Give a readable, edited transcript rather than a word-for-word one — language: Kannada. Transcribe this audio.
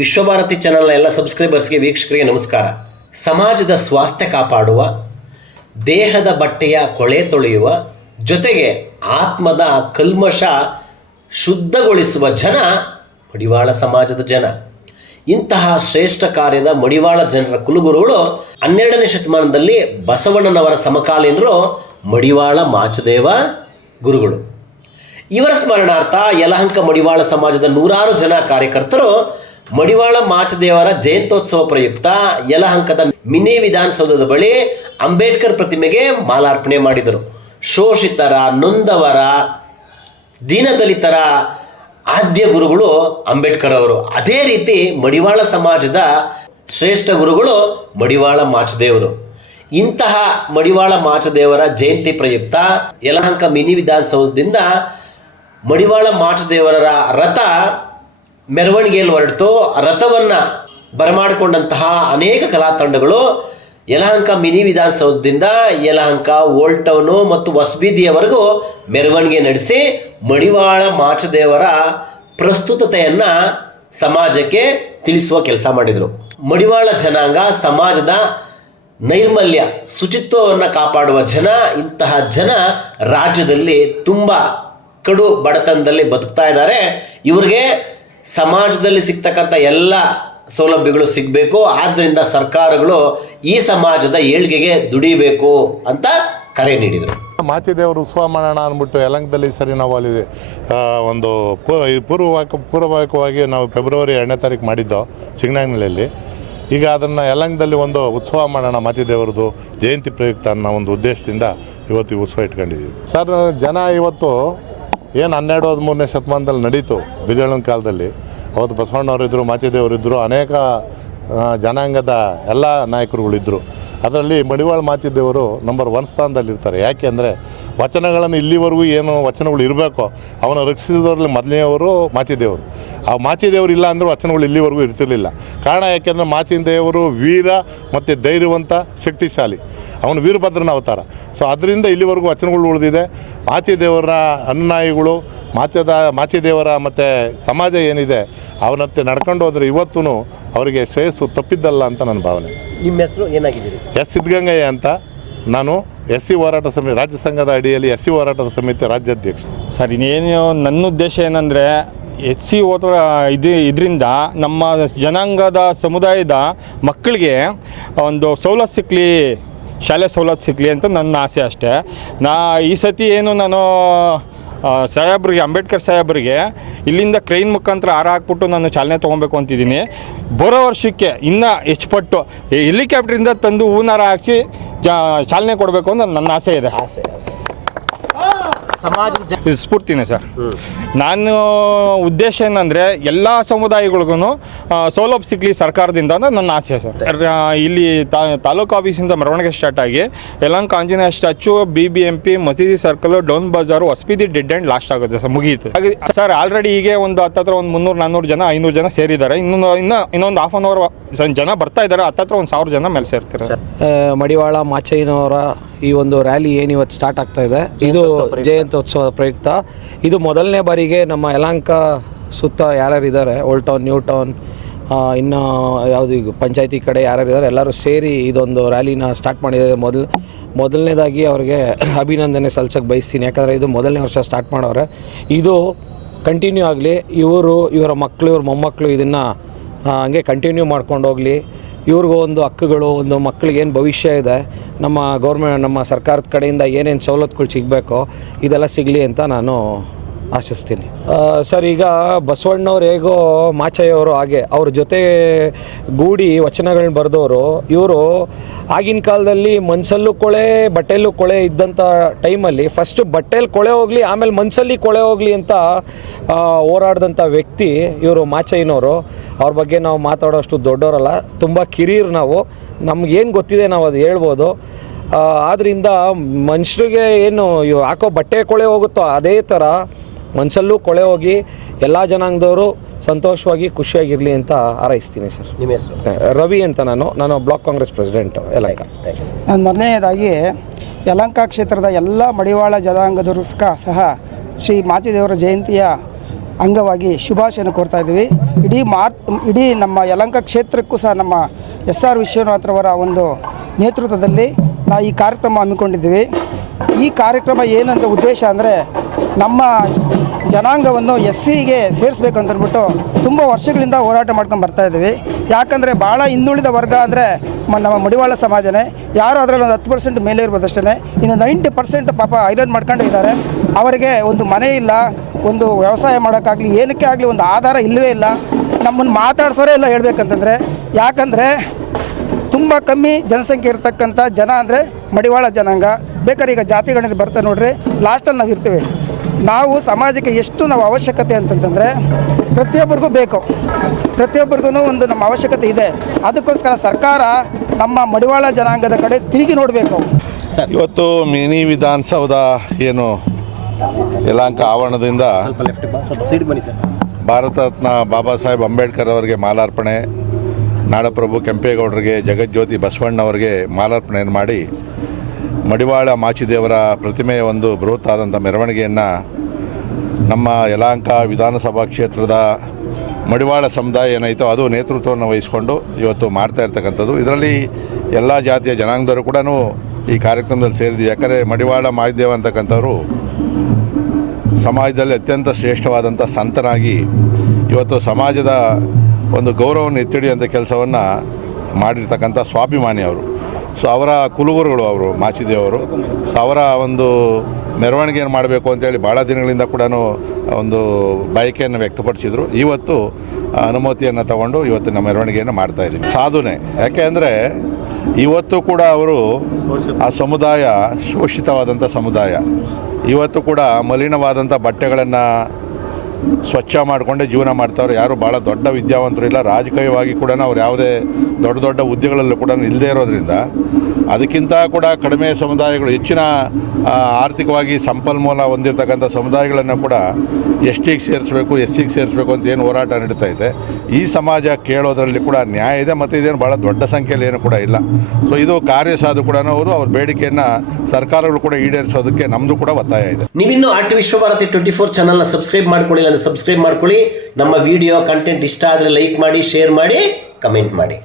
ವಿಶ್ವಭಾರತಿ ಚಾನಲ್ನ ಎಲ್ಲ ಸಬ್ಸ್ಕ್ರೈಬರ್ಸ್ಗೆ ವೀಕ್ಷಕರಿಗೆ ನಮಸ್ಕಾರ. ಸಮಾಜದ ಸ್ವಾಸ್ಥ್ಯ ಕಾಪಾಡುವ, ದೇಹದ ಬಟ್ಟೆಯ ಕೊಳೆ ತೊಳೆಯುವ, ಜೊತೆಗೆ ಆತ್ಮದ ಕಲ್ಮಶ ಶುದ್ಧಗೊಳಿಸುವ ಜನ ಮಡಿವಾಳ ಸಮಾಜದ ಜನ. ಇಂತಹ ಶ್ರೇಷ್ಠ ಕಾರ್ಯದ ಮಡಿವಾಳ ಜನರ ಕುಲಗುರುಗಳು 12ನೇ ಶತಮಾನದಲ್ಲಿ ಬಸವಣ್ಣನವರ ಸಮಕಾಲೀನರು ಮಡಿವಾಳ ಮಾಚದೇವ ಗುರುಗಳು. ಇವರ ಸ್ಮರಣಾರ್ಥ ಯಲಹಂಕ ಮಡಿವಾಳ ಸಮಾಜದ ನೂರಾರು ಜನ ಕಾರ್ಯಕರ್ತರು ಮಡಿವಾಳ ಮಾಚದೇವರ ಜಯಂತ್ಯೋತ್ಸವ ಪ್ರಯುಕ್ತ ಯಲಹಂಕದ ಮಿನಿ ವಿಧಾನಸೌಧದ ಬಳಿ ಅಂಬೇಡ್ಕರ್ ಪ್ರತಿಮೆಗೆ ಮಾಲಾರ್ಪಣೆ ಮಾಡಿದರು. ಶೋಷಿತರ, ನೊಂದವರ, ದೀನದಲಿತರ ಆದ್ಯ ಗುರುಗಳು ಅಂಬೇಡ್ಕರ್ ಅವರು. ಅದೇ ರೀತಿ ಮಡಿವಾಳ ಸಮಾಜದ ಶ್ರೇಷ್ಠ ಗುರುಗಳು ಮಡಿವಾಳ ಮಾಚದೇವರು. ಇಂತಹ ಮಡಿವಾಳ ಮಾಚದೇವರ ಜಯಂತಿ ಪ್ರಯುಕ್ತ ಯಲಹಂಕ ಮಿನಿ ವಿಧಾನಸೌಧದಿಂದ ಮಡಿವಾಳ ಮಾಚದೇವರ ರಥ ಮೆರವಣಿಗೆಯಲ್ಲಿ ಹೊರಟಿತು. ರಥವನ್ನು ಬರಮಾಡಿಕೊಂಡಂತಹ ಅನೇಕ ಕಲಾ ತಂಡಗಳು ಯಲಹಂಕ ಮಿನಿ ವಿಧಾನಸೌಧದಿಂದ ಯಲಹಂಕ, ಓಲ್ಡ್ ಟೌನು ಮತ್ತು ಹೊಸಬೀದಿಯವರೆಗೂ ಮೆರವಣಿಗೆ ನಡೆಸಿ ಮಡಿವಾಳ ಮಾಚದೇವರ ಪ್ರಸ್ತುತತೆಯನ್ನು ಸಮಾಜಕ್ಕೆ ತಿಳಿಸುವ ಕೆಲಸ ಮಾಡಿದರು. ಮಡಿವಾಳ ಜನಾಂಗ ಸಮಾಜದ ನೈರ್ಮಲ್ಯ, ಶುಚಿತ್ವವನ್ನು ಕಾಪಾಡುವ ಜನ. ಇಂತಹ ಜನ ರಾಜ್ಯದಲ್ಲಿ ತುಂಬ ಕಡು ಬಡತನದಲ್ಲಿ ಬದುಕ್ತಾ ಇದ್ದಾರೆ. ಇವರಿಗೆ ಸಮಾಜದಲ್ಲಿ ಸಿಗ್ತಕ್ಕಂಥ ಎಲ್ಲ ಸೌಲಭ್ಯಗಳು ಸಿಗಬೇಕು. ಆದ್ದರಿಂದ ಸರ್ಕಾರಗಳು ಈ ಸಮಾಜದ ಏಳ್ಗೆಗೆ ದುಡಿಬೇಕು ಅಂತ ಕರೆ ನೀಡಿದರು. ಮಾಚಿದೇವರು ಉತ್ಸವ ಮಾಡೋಣ ಅಂದ್ಬಿಟ್ಟು ಯಲಹಂಕದಲ್ಲಿ ಸರಿ ನಾವು ಅಲ್ಲಿ ಒಂದು ಪೂರ್ವಭಾವಿಕವಾಗಿ ನಾವು ಫೆಬ್ರವರಿ 2ನೇ ತಾರೀಕು ಮಾಡಿದ್ದೋ ಸಿಂಗನಾಗ್ನಳ್ಳಿಯಲ್ಲಿ. ಈಗ ಅದನ್ನು ಯಲಹಂಕದಲ್ಲಿ ಒಂದು ಉತ್ಸವ ಮಾಡೋಣ ಮಾಚಿದೇವರದು ಜಯಂತಿ ಪ್ರಯುಕ್ತ ಅನ್ನೋ ಒಂದು ಉದ್ದೇಶದಿಂದ ಇವತ್ತು ಈ ಉತ್ಸವ ಇಟ್ಕೊಂಡಿದ್ದೀವಿ. ಸರ್, ಜನ ಇವತ್ತು ಏನು 12-13ನೇ ಶತಮಾನದಲ್ಲಿ ನಡೀತು ಬಿದಳನ ಕಾಲದಲ್ಲಿ. ಅವತ್ತು ಬಸವಣ್ಣವರಿದ್ದರು, ಮಾಚಿದೇವರಿದ್ದರು, ಅನೇಕ ಜನಾಂಗದ ಎಲ್ಲ ನಾಯಕರುಗಳಿದ್ದರು. ಅದರಲ್ಲಿ ಮಡಿವಾಳ ಮಾಚಿದೇವರು ನಂಬರ್ 1 ಸ್ಥಾನದಲ್ಲಿರ್ತಾರೆ. ಯಾಕೆ ಅಂದರೆ ವಚನಗಳನ್ನು ಇಲ್ಲಿವರೆಗೂ ಏನು ವಚನಗಳು ಇರಬೇಕೋ ಅವನ್ನ ರಕ್ಷಿಸಿದವರಲ್ಲಿ ಮೊದಲನೆಯವರು ಮಾಚಿದೇವರು. ಆ ಮಾಚಿದೇವರು ಇಲ್ಲ ಅಂದರೆ ವಚನಗಳು ಇಲ್ಲಿವರೆಗೂ ಇರ್ತಿರಲಿಲ್ಲ. ಕಾರಣ ಯಾಕೆಂದರೆ ಮಾಚಿದೇವರು ವೀರ ಮತ್ತು ಧೈರ್ಯವಂತ, ಶಕ್ತಿಶಾಲಿ. ಅವನು ವೀರಭದ್ರನ ಅವತಾರ. ಸೊ ಅದರಿಂದ ಇಲ್ಲಿವರೆಗೂ ವಚನಗಳು ಉಳಿದಿದೆ. ಮಾಚಿದೇವರ ಅನುಯಾಯಿಗಳು ಮಾಚಿದೇವರ ಮತ್ತು ಸಮಾಜ ಏನಿದೆ ಅವನಂತೆ ನಡ್ಕೊಂಡು ಹೋದರೆ ಇವತ್ತೂ ಅವರಿಗೆ ಶ್ರೇಯಸ್ಸು ತಪ್ಪಿದ್ದಲ್ಲ ಅಂತ ನನ್ನ ಭಾವನೆ. ನಿಮ್ಮ ಹೆಸರು ಏನಾಗಿದ್ದೀರಿ? ಎಸ್ ಸಿದ್ಧಗಂಗಯ್ಯ ಅಂತ. ನಾನು SC ಹೋರಾಟ ಸಮಿತಿ, ರಾಜ್ಯ ಸಂಘದ ಅಡಿಯಲ್ಲಿ SC ಹೋರಾಟದ ಸಮಿತಿ ರಾಜ್ಯಾಧ್ಯಕ್ಷ. ಸರ್, ಇನ್ನೇನು ನನ್ನ ಉದ್ದೇಶ ಏನಂದರೆ SC ಹೋರಾಟ ಇದರಿಂದ ನಮ್ಮ ಜನಾಂಗದ ಸಮುದಾಯದ ಮಕ್ಕಳಿಗೆ ಒಂದು ಸವಲತ್ತು ಸಿಕ್ಕಲಿ, ಶಾಲೆ ಸವಲತ್ತು ಸಿಕ್ಕಲಿ ಅಂತ ನನ್ನ ಆಸೆ ಅಷ್ಟೇ. ಈ ಸತಿ ಏನು ನಾನು ಸಾಹೇಬ್ರಿಗೆ, ಅಂಬೇಡ್ಕರ್ ಸಾಹೇಬ್ರಿಗೆ ಇಲ್ಲಿಂದ ಕ್ರೈನ್ ಮುಖಾಂತರ ಹಾರ ಹಾಕ್ಬಿಟ್ಟು ನಾನು ಚಾಲನೆ ತೊಗೊಬೇಕು ಅಂತಿದ್ದೀನಿ. ಬರೋ ವರ್ಷಕ್ಕೆ ಇನ್ನೂ ಹೆಚ್ಚು ಪಟ್ಟು ಹೆಲಿಕಾಪ್ಟ್ರಿಂದ ತಂದು ಹೂನಾರ ಹಾಕಿಸಿ ಚಾಲನೆ ಕೊಡಬೇಕು ಅಂತ ನನ್ನ ಆಸೆ ಇದೆ. ಇದು ಸ್ಫೂರ್ತಿನೇ ಸರ್. ನಾನು ಉದ್ದೇಶ ಏನಂದರೆ ಎಲ್ಲ ಸಮುದಾಯಗಳಿಗೂ ಸೌಲಭ್ಯ ಸಿಗಲಿ ಸರ್ಕಾರದಿಂದ ಅಂತ ನನ್ನ ಆಸೆ ಸರ್. ಇಲ್ಲಿ ತಾಲೂಕು ಆಫೀಸಿಂದ ಮೆರವಣಿಗೆ ಸ್ಟಾರ್ಟ್ ಆಗಿ ಯಲಹಂಕ ಆಂಜನೇಯ ಸ್ಟ್ಯಾಚು, BBMP, ಮಸೀದಿ ಸರ್ಕಲು, ಡೌನ್ ಬಜಾರು, ಹೊಸಬೀದಿ ಡೆಡ್ ಆ್ಯಂಡ್ ಲಾಸ್ಟ್ ಆಗುತ್ತೆ ಸರ್, ಮುಗಿಯಿತು. ಹಾಗೆ ಸರ್, ಆಲ್ರೆಡಿ ಹೀಗೆ ಒಂದು ಹತ್ತತ್ರ ಒಂದು 300-400 ಜನ, 500 ಜನ ಸೇರಿದ್ದಾರೆ. ಇನ್ನೊಂದು ಹಾಫ್ ಆನ್ ಅವರ್ ಜನ ಬರ್ತಾ ಇದ್ದಾರೆ. ಹತ್ತತ್ರ ಒಂದು 1000 ಜನ ಮೇಲೆ ಸೇರ್ತಾರೆ. ಮಡಿವಾಳ ಮಾಚಯ್ಯನವರ ಈ ಒಂದು ರ್ಯಾಲಿ ಏನು ಇವತ್ತು ಸ್ಟಾರ್ಟ್ ಆಗ್ತಾ ಇದೆ, ಇದು ಜಯಂತ್ಯೋತ್ಸವ ಪ್ರಯುಕ್ತ. ಇದು ಮೊದಲನೇ ಬಾರಿಗೆ ನಮ್ಮ ಯಲಹಂಕ ಸುತ್ತ ಯಾರ್ಯಾರಿದ್ದಾರೆ, ಓಲ್ಡ್ ಟೌನ್, ನ್ಯೂ ಟೌನ್, ಇನ್ನು ಯಾವುದು ಈಗ ಪಂಚಾಯತಿ ಕಡೆ ಯಾರ್ಯಾರಿದ್ದಾರೆ ಎಲ್ಲರೂ ಸೇರಿ ಇದೊಂದು ರ್ಯಾಲಿನ ಸ್ಟಾರ್ಟ್ ಮಾಡಿದ್ದಾರೆ. ಮೊದಲನೇದಾಗಿ ಅವ್ರಿಗೆ ಅಭಿನಂದನೆ ಸಲ್ಲಿಸೋಕ್ಕೆ ಬಯಸ್ತೀನಿ. ಯಾಕಂದರೆ ಇದು ಮೊದಲನೇ ವರ್ಷ ಸ್ಟಾರ್ಟ್ ಮಾಡೋರೆ. ಇದು ಕಂಟಿನ್ಯೂ ಆಗಲಿ, ಇವರ ಮಕ್ಕಳು, ಇವ್ರ ಮೊಮ್ಮಕ್ಕಳು ಇದನ್ನು ಹಂಗೆ ಕಂಟಿನ್ಯೂ ಮಾಡ್ಕೊಂಡು ಹೋಗಲಿ. ಇವ್ರಿಗೂ ಒಂದು ಹಕ್ಕುಗಳು, ಒಂದು ಮಕ್ಕಳಿಗೆ ಏನು ಭವಿಷ್ಯ ಇದೆ, ನಮ್ಮ ಸರ್ಕಾರದ ಕಡೆಯಿಂದ ಏನೇನು ಸವಲತ್ತುಗಳು ಸಿಗಬೇಕೋ ಇದೆಲ್ಲ ಸಿಗಲಿ ಅಂತ ನಾನು ಆಶಿಸ್ತೀನಿ. ಸರ್, ಈಗ ಬಸವಣ್ಣವ್ರು ಹೇಗೋ ಮಾಚಯ್ಯವರು ಹಾಗೆ ಅವ್ರ ಜೊತೆ ಗೂಡಿ ವಚನಗಳನ್ನ ಬರೆದವರು ಇವರು. ಆಗಿನ ಕಾಲದಲ್ಲಿ ಮನಸ್ಸಲ್ಲೂ ಕೊಳೆ, ಬಟ್ಟೆಯಲ್ಲೂ ಕೊಳೆ ಇದ್ದಂಥ ಟೈಮಲ್ಲಿ ಫಸ್ಟು ಬಟ್ಟೆಯಲ್ಲಿ ಕೊಳೆ ಹೋಗಲಿ, ಆಮೇಲೆ ಮನಸ್ಸಲ್ಲಿ ಕೊಳೆ ಹೋಗಲಿ ಅಂತ ಹೋರಾಡಿದಂಥ ವ್ಯಕ್ತಿ ಇವರು ಮಾಚಯ್ಯನವರು. ಅವ್ರ ಬಗ್ಗೆ ನಾವು ಮಾತಾಡೋಷ್ಟು ದೊಡ್ಡವರಲ್ಲ, ತುಂಬ ಕಿರಿಯರು ನಾವು. ನಮಗೇನು ಗೊತ್ತಿದೆ ನಾವು ಅದು ಹೇಳ್ಬೋದು. ಆದ್ದರಿಂದ ಮನುಷ್ಯರಿಗೆ ಏನು ಹಾಕೋ ಬಟ್ಟೆ ಕೊಳೆ ಹೋಗುತ್ತೋ ಅದೇ ಥರ ಮನಸ್ಸಲ್ಲೂ ಕೊಳೆ ಹೋಗಿ ಎಲ್ಲ ಜನಾಂಗದವರು ಸಂತೋಷವಾಗಿ ಖುಷಿಯಾಗಿರಲಿ ಅಂತ ಹಾರೈಸ್ತೀನಿ ಸರ್. ನಿಮ್ಮ ಹೆಸರು? ರವಿ ಅಂತ. ನಾನು ಬ್ಲಾಕ್ ಕಾಂಗ್ರೆಸ್ ಪ್ರೆಸಿಡೆಂಟು ಯಲಹಂಕ. ನಾನು ಮೊದಲನೇದಾಗಿ ಯಲಹಂಕ ಕ್ಷೇತ್ರದ ಎಲ್ಲ ಮಡಿವಾಳ ಜನಾಂಗದವರು ಸಹ ಶ್ರೀ ಮಾಚಿದೇವರ ಜಯಂತಿಯ ಅಂಗವಾಗಿ ಶುಭಾಶಯನ ಕೋರ್ತಾ ಇದ್ದೀವಿ. ಇಡೀ ನಮ್ಮ ಯಲಹಂಕ ಕ್ಷೇತ್ರಕ್ಕೂ ಸಹ ನಮ್ಮ SR ವಿಶ್ವನಾಥ್ರವರ ಒಂದು ನೇತೃತ್ವದಲ್ಲಿ ನಾವು ಈ ಕಾರ್ಯಕ್ರಮ ಹಮ್ಮಿಕೊಂಡಿದ್ದೀವಿ. ಈ ಕಾರ್ಯಕ್ರಮ ಏನಂತ ಉದ್ದೇಶ ಅಂದರೆ ನಮ್ಮ ಜನಾಂಗವನ್ನು SCಗೆ ಸೇರಿಸ್ಬೇಕು ಅಂತ ಅಂದ್ಬಿಟ್ಟು ತುಂಬ ವರ್ಷಗಳಿಂದ ಹೋರಾಟ ಮಾಡ್ಕೊಂಡು ಬರ್ತಾ ಇದ್ದೀವಿ. ಯಾಕಂದರೆ ಭಾಳ ಹಿಂದುಳಿದ ವರ್ಗ ಅಂದರೆ ನಮ್ಮ ಮಡಿವಾಳ ಸಮಾಜನೇ. ಯಾರು ಅದರಲ್ಲಿ ಒಂದು 10% ಮೇಲೆ ಇರ್ಬೋದು ಅಷ್ಟೇ. ಇನ್ನು 90% ಪಾಪ ಐರನ್ ಮಾಡ್ಕೊಂಡು ಇದ್ದಾರೆ. ಅವರಿಗೆ ಒಂದು ಮನೆ ಇಲ್ಲ, ಒಂದು ವ್ಯವಸಾಯ ಮಾಡೋಕ್ಕಾಗಲಿ ಏನಕ್ಕೆ ಆಗಲಿ ಒಂದು ಆಧಾರ ಇಲ್ಲವೇ ಇಲ್ಲ. ನಮ್ಮನ್ನು ಮಾತಾಡ್ಸೋರೇ ಇಲ್ಲ ಹೇಳ್ಬೇಕಂತಂದರೆ. ಯಾಕಂದರೆ ತುಂಬ ಕಮ್ಮಿ ಜನಸಂಖ್ಯೆ ಇರ್ತಕ್ಕಂಥ ಜನ ಅಂದರೆ ಮಡಿವಾಳ ಜನಾಂಗ. ಬೇಕಾದ್ರೆ ಈಗ ಜಾತಿ ಗಣಿತ ಬರ್ತಾ ನೋಡ್ರಿ, ಲಾಸ್ಟಲ್ಲಿ ನಾವು ಇರ್ತೀವಿ. ನಾವು ಸಮಾಜಕ್ಕೆ ಎಷ್ಟು ನಾವು ಅವಶ್ಯಕತೆ ಅಂತಂತಂದರೆ ಪ್ರತಿಯೊಬ್ಬರಿಗೂ ಬೇಕು, ಪ್ರತಿಯೊಬ್ಬರಿಗೂ ಒಂದು ನಮ್ಮ ಅವಶ್ಯಕತೆ ಇದೆ. ಅದಕ್ಕೋಸ್ಕರ ಸರ್ಕಾರ ನಮ್ಮ ಮಡಿವಾಳ ಜನಾಂಗದ ಕಡೆ ತಿರುಗಿ ನೋಡಬೇಕು. ಇವತ್ತು ಮಿನಿ ವಿಧಾನಸೌಧ ಏನು ಯಲಹಂಕ ಆವರಣದಿಂದ ಭಾರತ ರತ್ನ ಬಾಬಾ ಸಾಹೇಬ್ ಅಂಬೇಡ್ಕರ್ ಅವರಿಗೆ ಮಾಲಾರ್ಪಣೆ, ನಾಡಪ್ರಭು ಕೆಂಪೇಗೌಡರಿಗೆ, ಜಗಜ್ಯೋತಿ ಬಸವಣ್ಣವರಿಗೆ ಮಾಲಾರ್ಪಣೆಯನ್ನು ಮಾಡಿ ಮಡಿವಾಳ ಮಾಚಿದೇವರ ಪ್ರತಿಮೆಯ ಒಂದು ಬೃಹತ್ ಆದಂಥ ಮೆರವಣಿಗೆಯನ್ನು ನಮ್ಮ ಯಲಹಂಕ ವಿಧಾನಸಭಾ ಕ್ಷೇತ್ರದ ಮಡಿವಾಳ ಸಮುದಾಯ ಏನಾಯಿತೋ ಅದು ನೇತೃತ್ವವನ್ನು ವಹಿಸಿಕೊಂಡು ಇವತ್ತು ಮಾಡ್ತಾ ಇರ್ತಕ್ಕಂಥದ್ದು. ಇದರಲ್ಲಿ ಎಲ್ಲ ಜಾತಿಯ ಜನಾಂಗದವರು ಕೂಡ ಈ ಕಾರ್ಯಕ್ರಮದಲ್ಲಿ ಸೇರಿದ್ವಿ. ಯಾಕಂದರೆ ಮಡಿವಾಳ ಮಾಚಿದೇವ ಅಂತಕ್ಕಂಥವ್ರು ಸಮಾಜದಲ್ಲಿ ಅತ್ಯಂತ ಶ್ರೇಷ್ಠವಾದಂಥ ಸಂತನಾಗಿ ಇವತ್ತು ಸಮಾಜದ ಒಂದು ಗೌರವವನ್ನು ಎತ್ತಿಡಿಯುವಂಥ ಕೆಲಸವನ್ನು ಮಾಡಿರ್ತಕ್ಕಂಥ ಸ್ವಾಭಿಮಾನಿ ಅವರು. ಸೊ ಅವರ ಕುಲಗುರುಗಳು ಅವರು ಮಾಚಿದೇವರು. ಸೊ ಅವರ ಒಂದು ಮೆರವಣಿಗೆಯನ್ನು ಮಾಡಬೇಕು ಅಂತೇಳಿ ಭಾಳ ದಿನಗಳಿಂದ ಕೂಡ ಒಂದು ಬಯಕೆಯನ್ನು ವ್ಯಕ್ತಪಡಿಸಿದರು. ಇವತ್ತು ಅನುಮತಿಯನ್ನು ತಗೊಂಡು ಇವತ್ತು ನಮ್ಮ ಮೆರವಣಿಗೆಯನ್ನು ಮಾಡ್ತಾಯಿದ್ದೀವಿ. ಸಾಧನೆ ಯಾಕೆ ಅಂದರೆ ಇವತ್ತು ಕೂಡ ಅವರು ಆ ಸಮುದಾಯ ಶೋಷಿತವಾದಂಥ ಸಮುದಾಯ. ಇವತ್ತು ಕೂಡ ಮಲಿನವಾದಂಥ ಬಟ್ಟೆಗಳನ್ನು ಸ್ವಚ್ಛ ಮಾಡಿಕೊಂಡೇ ಜೀವನ ಮಾಡ್ತಾವ್ರು. ಯಾರು ಭಾಳ ದೊಡ್ಡ ವಿದ್ಯಾವಂತರು ಇಲ್ಲ, ರಾಜಕೀಯವಾಗಿ ಕೂಡ ಅವ್ರು ಯಾವುದೇ ದೊಡ್ಡ ದೊಡ್ಡ ಹುದ್ದೆಗಳಲ್ಲೂ ಕೂಡ ಇಲ್ಲದೇ ಇರೋದ್ರಿಂದ ಅದಕ್ಕಿಂತ ಕೂಡ ಕಡಿಮೆ ಸಮುದಾಯಗಳು, ಹೆಚ್ಚಿನ ಆರ್ಥಿಕವಾಗಿ ಸಂಪನ್ಮೂಲ ಹೊಂದಿರತಕ್ಕಂಥ ಸಮುದಾಯಗಳನ್ನು ಕೂಡ STಗೆ ಸೇರಿಸಬೇಕು, SCಗೆ ಸೇರಿಸಬೇಕು ಅಂತ ಏನು ಹೋರಾಟ ನಡೀತಾ ಇದೆ. ಈ ಸಮಾಜ ಕೇಳೋದ್ರಲ್ಲಿ ಕೂಡ ನ್ಯಾಯ ಇದೆ ಮತ್ತು ಇದೇನು ಭಾಳ ದೊಡ್ಡ ಸಂಖ್ಯೆಯಲ್ಲಿ ಏನು ಕೂಡ ಇಲ್ಲ. ಸೊ ಇದು ಕಾರ್ಯಸಾಧು ಕೂಡ ಅವರು ಅವ್ರ ಬೇಡಿಕೆಯನ್ನು ಸರ್ಕಾರಗಳು ಕೂಡ ಈಡೇರಿಸೋದಕ್ಕೆ ನಮ್ಮದು ಕೂಡ ಒತ್ತಾಯ ಇದೆ. ನೀವಿನ್ನೂ ಆರ್ಟ್ ವಿಶ್ವಭಾರತಿ 24 ಚಾನಲ್ನ ಸಬ್ಸ್ಕ್ರೈಬ್ ಮಾಡ್ಕೊಳ್ಳಿ, ಸಬ್ಸ್ಕ್ರೈಬ್ ಮಾಡ್ಕೊಳ್ಳಿ. ನಮ್ಮ ವಿಡಿಯೋ ಕಂಟೆಂಟ್ ಇಷ್ಟ ಆದರೆ ಲೈಕ್ ಮಾಡಿ, ಶೇರ್ ಮಾಡಿ, ಕಮೆಂಟ್ ಮಾಡಿ.